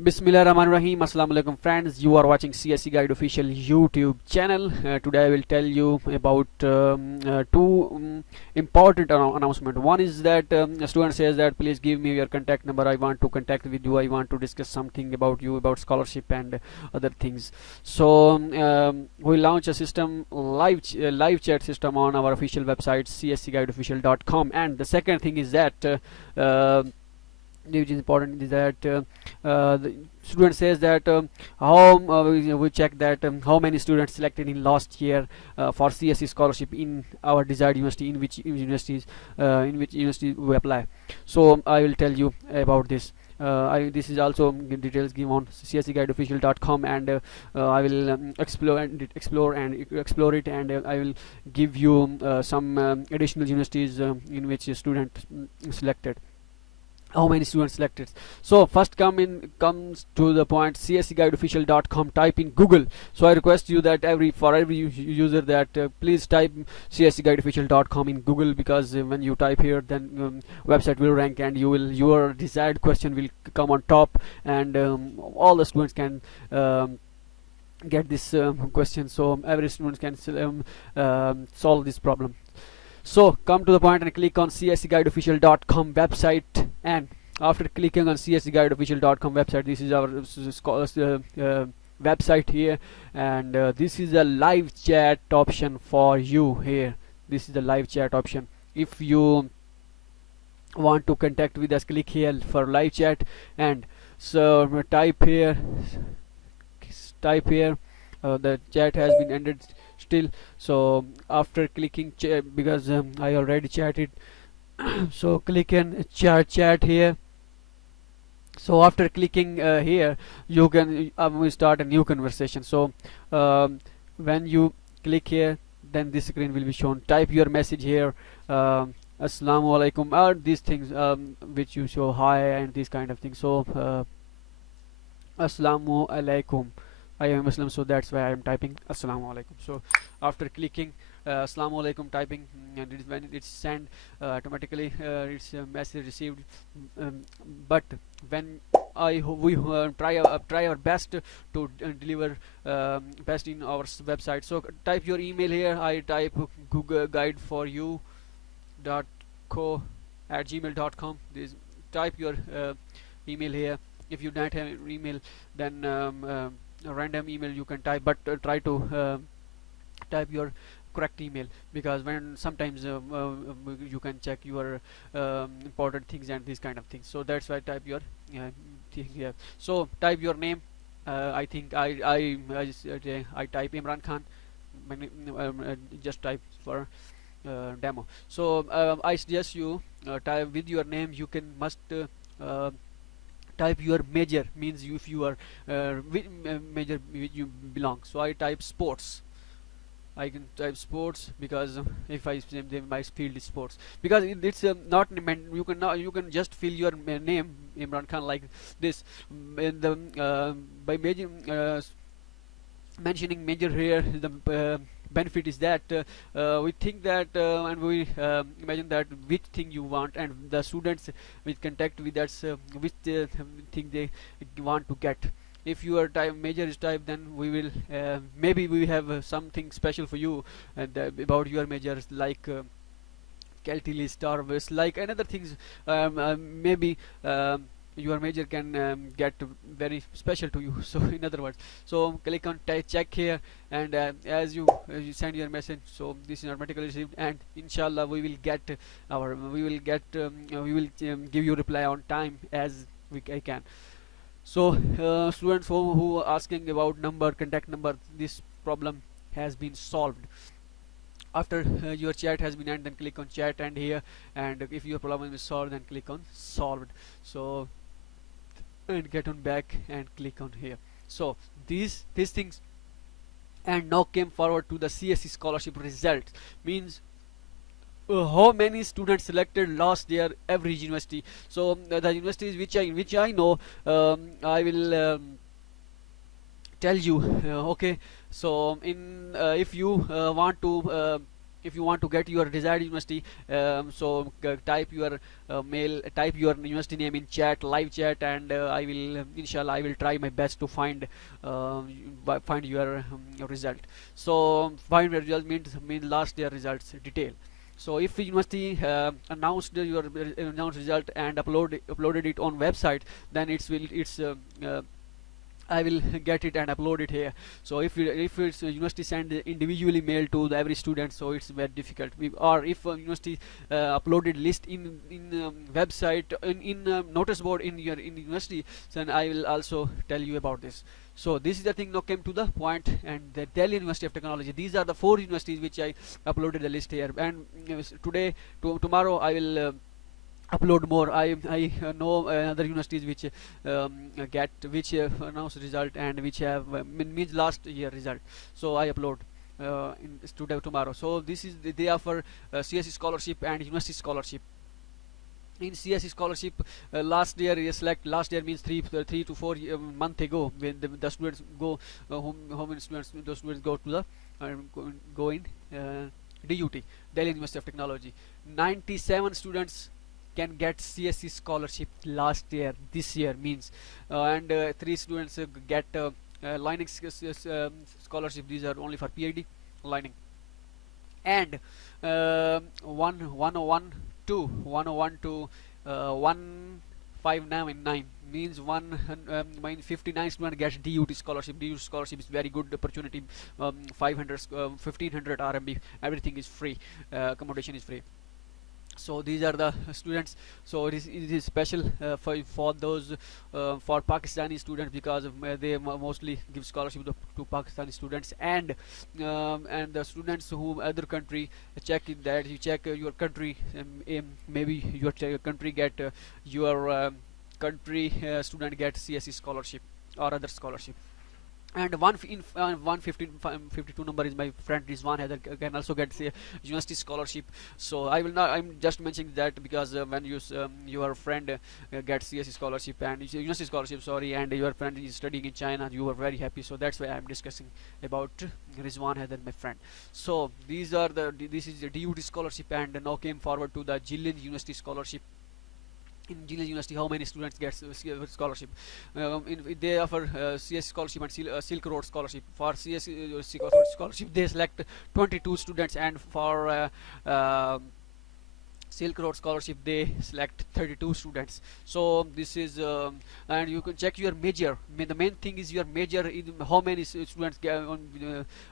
Bismillahirrahmanirrahim. Assalamu alaikum friends. You are watching CSE Guide official YouTube channel. Today I will tell you about two important announcement. One is that a student says that please give me your contact number. I want to contact with you. I want to discuss something about you, about scholarship and other things. So we launch a system live chat system on our official website cscguideofficial.com. And the second thing is that which is important is that the student says that how we check that how many students selected in last year for CSE scholarship in our desired university, in which university we apply. So I will tell you about this. This is also details given on cscguideofficial.com, and I will explore it, and I will give you some additional universities in which a student selected, how many students selected. So first comes to the point, cscguideofficial.com, type in Google. So I request you that for every user that please type cscguideofficial.com in Google, because when you type here, then website will rank and your desired question will come on top, and all the students can get this question, so every student can solve this problem. So come to the point and click on cscguideofficial.com website, and after clicking on cscguideofficial.com website, this is our website here, and this is a live chat option for you here. This is the live chat option. If you want to contact with us, click here for live chat, and so type here the chat has been ended still. So after clicking because I already chatted, so click in chat here. So after clicking here, you can we start a new conversation. So when you click here, then this screen will be shown. Type your message here, assalamu alaikum, or these things which you show hi and these kind of things. So assalamu alaikum, I am Muslim, so that's why I am typing assalamu alaikum. So after clicking assalamu alaikum, typing, and when it's sent automatically, it's a message received. But when we try our best to deliver best in our website. So type your email here. I type Google Guide for you .co@gmail.com. This, type your email here. If you don't have email, then a random email you can type, but try to type your correct email, because when sometimes you can check your important things and these kind of things. So that's why type your thing here. So type your name. I think I type Imran Khan. Just type for demo. So I suggest you type with your name. You can must type your major, means if you are which major you belong. So I type sports. I can type sports, because if I say my field is sports, because it's not you can just fill your name Imran Khan like this. In the by major mentioning major here, the benefit is that we think that and we imagine that which thing you want, and the students will contact with that which thing they want to get. If your type major is type, then we will maybe we have something special for you about your majors, like calculus or like another things. Maybe your major can get very special to you. So in other words, so click on check here, and as you send your message, so this is automatically received, and inshallah we will give you reply on time as I can. So students who are asking about contact number, this problem has been solved. After your chat has been ended, then click on chat and here, and if your problem is solved, then click on solved. So and get on back and click on here. So these things, and now came forward to the CSE scholarship results, means how many students selected last year every university. So the universities which I know, I will tell you. Okay, so in if you want to if you want to get your desired university, so type your mail, type your university name in chat, live chat, and I will inshallah I will try my best to uh, find your result. So find your result means last year results detail. So if the university announced your announced result and uploaded it on website, then I will get it and upload it here. So if it's university send individually mail to every student, so it's very difficult. Or if university uploaded list in website in notice board in university, then I will also tell you about this. So this is the thing. Now came to the point, and the Delhi University of Technology. These are the 4 universities which I uploaded the list here, and today tomorrow I will. Upload more. I know other universities which get which announce result and which have means last year result, so I upload in today tomorrow. So this is they offer CSE scholarship and university scholarship. In CSE scholarship, last year you select, last year means 3 to 4 month ago, when the students go how many students, those students go to the go in DUT, Delhi University of Technology. 97 students can get CSE scholarship last year. This year means and 3 students get Linux scholarship. These are only for PhD Lining. And 1012 to 159 means 59 student gets DUT scholarship. DUT scholarship is very good opportunity. 500 1500 RMB, everything is free, accommodation is free. So these are the students. So it is special for those for Pakistani students, because they mostly give scholarship to Pakistani students, and the students who other country, check it that you check your country, maybe your country get your country student get CSE scholarship or other scholarship. And 152 number is my friend Rizwan Haider, can also get the university scholarship. So I will not, I'm just mentioning that because when your friend gets CSE scholarship and university scholarship, sorry, and your friend is studying in China, you are very happy. So that's why I'm discussing about Rizwan Haider, my friend. So this is the DUT scholarship, and now came forward to the Jillian University scholarship. In Jillian University, how many students get scholarship? They offer CS scholarship and Silk Road scholarship. For CS scholarship, they select 22 students, and for Silk Road scholarship, they select 32 students. So this is and you can check your major. The main thing is your major. In how many students get on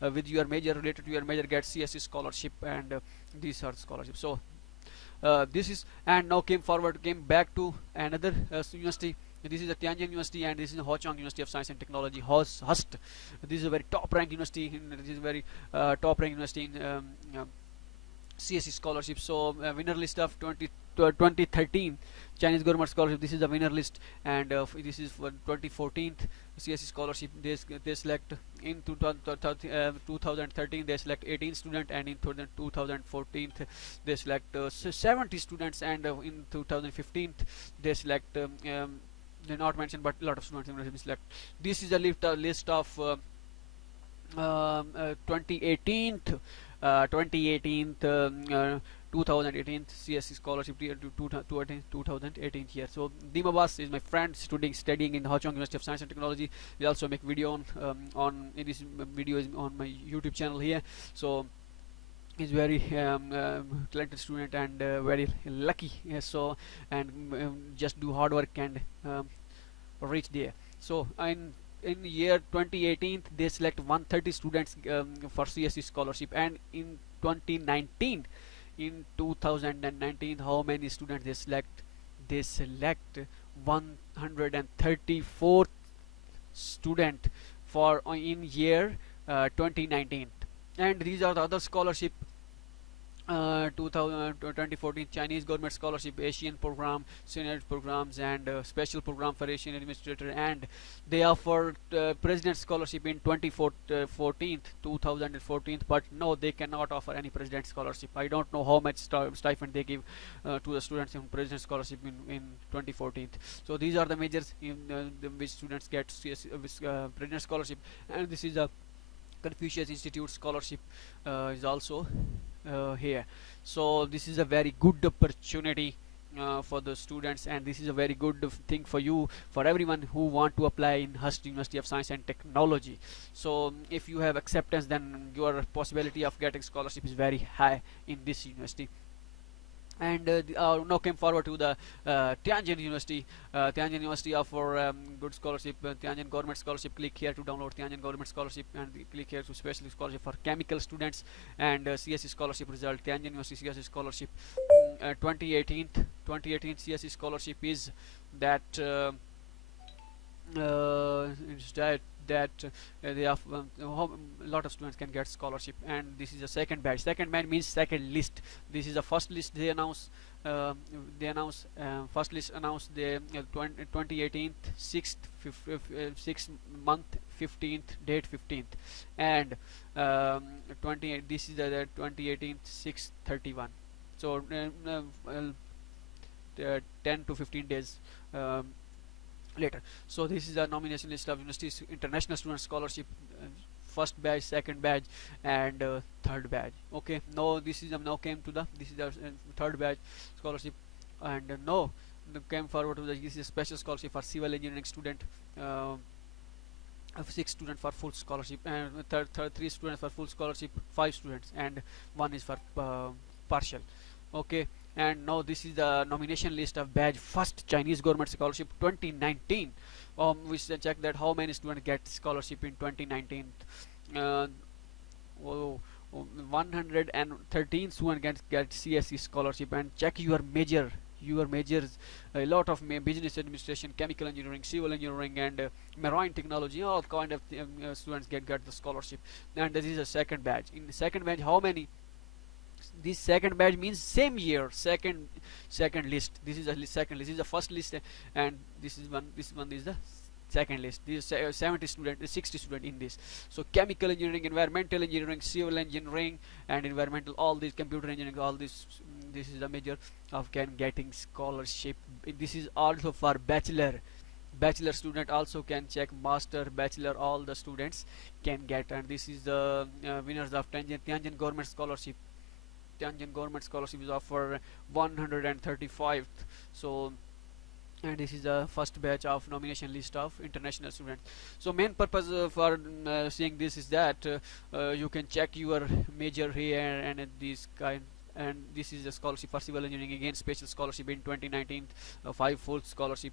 with your major, related to your major, get CSE scholarship, and these are scholarships. So this is, and now came back to another university. This is the Tianjin University, and this is the Ho Chang University of Science and Technology, HUST. This is a very top ranked university. This is a very top ranked university in CSE scholarship. So winner list of 2013 Chinese government scholarship. This is the winner list, and this is for 2014 CSE scholarship. They select in 2013 they select 18 students, and in 2014 they select 70 students, and in 2015 they select they not mentioned, but a lot of students select. This is a list of 2018 2018 CSE scholarship to 2018 year. So Dim Abbas is my friend studying in Ho Chang University of Science and Technology. We also make video on this video is on my YouTube channel here. So he's very talented student, and very lucky. So and just do hard work and reach there. So in year 2018 they select 130 students for CSE scholarship, and in 2019 how many students they select? They select 134 student for in year 2019. And these are the other scholarship. 2014 Chinese government scholarship, Asian program, senior programs, and special program for Asian administrator, and they offer president scholarship in 2014, but no, they cannot offer any president scholarship. I don't know how much stipend they give to the students in president scholarship in 2014. So these are the majors in which students get president scholarship. And this is a Confucius Institute scholarship is also here. So this is a very good opportunity for the students, and this is a very good thing for you, for everyone who want to apply in Hust University of Science and Technology. So if you have acceptance, then your possibility of getting scholarship is very high in this university. And now came forward to the Tianjin University. Tianjin University offer good scholarship, Tianjin government scholarship. Click here to download Tianjin government scholarship, and click here to special scholarship for chemical students. And CSE scholarship result, Tianjin University CSE scholarship 2018 CSE scholarship is that is that they have a lot of students can get scholarship. And this is a second batch. Second batch means second list. This is the first list they announce. First list announced the 2018 6th month 15th date 15th, and 28 this is the 2018 6/31. So 10 to 15 days later. So this is the nomination list of universities international student scholarship, first batch, second batch, and third batch. Okay, now this is now came to the this is the third batch scholarship. And now came forward to the this is a special scholarship for civil engineering student, of 6 students for full scholarship, and third 3 students for full scholarship, 5 students, and 1 is for partial. Okay, and now this is the nomination list of batch first Chinese government scholarship 2019. We should check that how many students get scholarship in 2019. uh, oh, 113 students get CSE scholarship. And check your majors, a lot of business administration, chemical engineering, civil engineering, and marine technology, all kind of students get the scholarship. And this is a second batch. In the second batch, how many? This second batch means same year, second list. This is the second list. This is the first list, and this one is the second list. This is 70 student, 60 student in this. So chemical engineering, environmental engineering, civil engineering, and environmental, all these, computer engineering, all this, this is the major of getting scholarship. This is also for bachelor student also can check, master, bachelor, all the students can get. And this is the winners of Tianjin government scholarship. Tianjin government scholarship is offered 135th. So, and this is the first batch of nomination list of international students. So main purpose for seeing this is that you can check your major here, and this kind. And this is a scholarship for civil engineering, again special scholarship in 2019. 5 full scholarship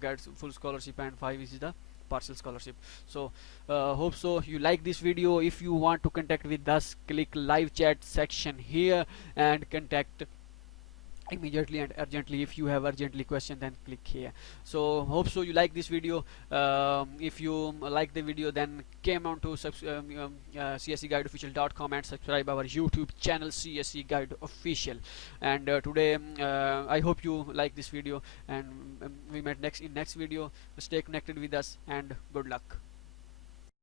gets full scholarship, and 5 is the partial scholarship. So hope so you like this video. If you want to contact with us, click live chat section here and contact immediately and urgently. If you have urgently question, then click here. So hope so you like this video. If you like the video, then come on to cseguideofficial.com and subscribe our YouTube channel CSE Guide Official. And today I hope you like this video, and we met in next video. Stay connected with us, and good luck.